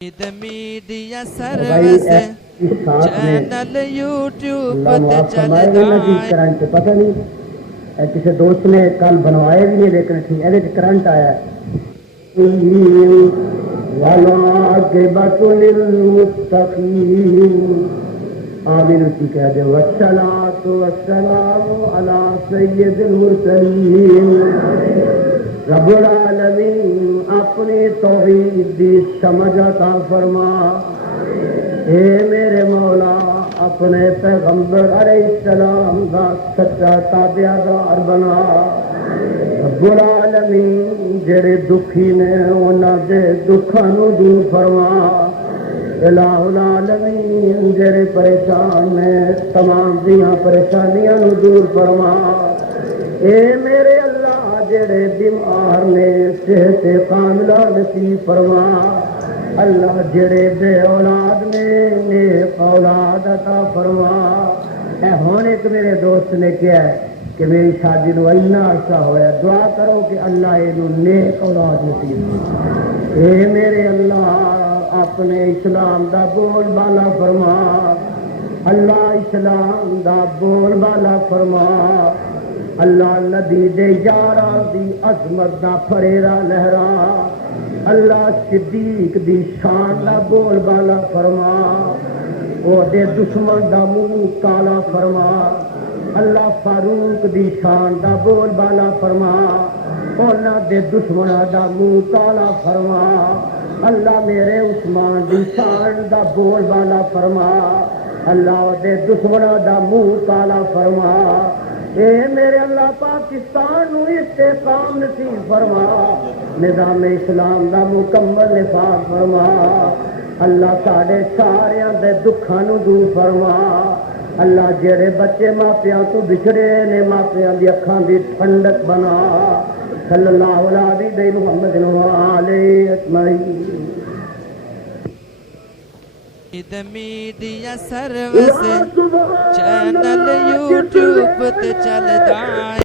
میڈیا سروس چینل یوٹیوب تے چلدا کرنٹ پتہ نہیں کسی دوست نے کل بنوائے بھی نہیں لیکن یہ کرنٹ آیا والعاقبۃ للمتقین آمین کی کہہ دے والصلاۃ والسلام علی سید المرسلین رب العالمین اپنی توحید دی سمجھ عطا فرما اے میرے مولا اپنے پیغمبر علیہ السلام دا سچا تابعدار بنا رب العالمین جڑے دکھی نے انہاں دے دکھاں نو دور فرما الہ العالمین جڑے پریشان نے تمام دیاں پریشانیاں نو دور فرما اے میرے اللہ جڑے بیمار نے صحت کاملہ نصیب فرما اللہ جڑے بے اولاد نے نیک اولاد عطا فرما اے ہون ایک میرے دوست نے کیا ہے کہ میری شادی نو اتنا عرصہ ہوا دعا کرو کہ اللہ اینو نیک اولاد نصیب فرما اے میرے اللہ اپنے اسلام دا بول بالا فرما اللہ اسلام دا بول بالا فرما اللہ نبی دے یاراں دی عظمت دا پھریرا لہرا اللہ صدیق دی شان دا بول بالا فرما او دے دشمن دا منہ کالا فرما اللہ فاروق دی شان دا بول بالا فرما اونا دے دشمن دا منہ کالا فرما اللہ میرے عثمان دی شان دا بول بالا فرما اللہ دے دشمن دا منہ کالا فرما اے میرے اللہ پاکستان نو استحکام نصیب فرما نظام اسلام دا مکمل نفاذ فرما اللہ ساڈے ساریاں دے دکھاں نو دور فرما اللہ جڑے بچے ماپیاں تو بچھڑے نے ماپیاں دی اکھاں دی ٹھنڈک بنا صلی اللہ علیہ محمد علیہ اجمعین میڈیا سروس چینل یوٹیوب تے چلدا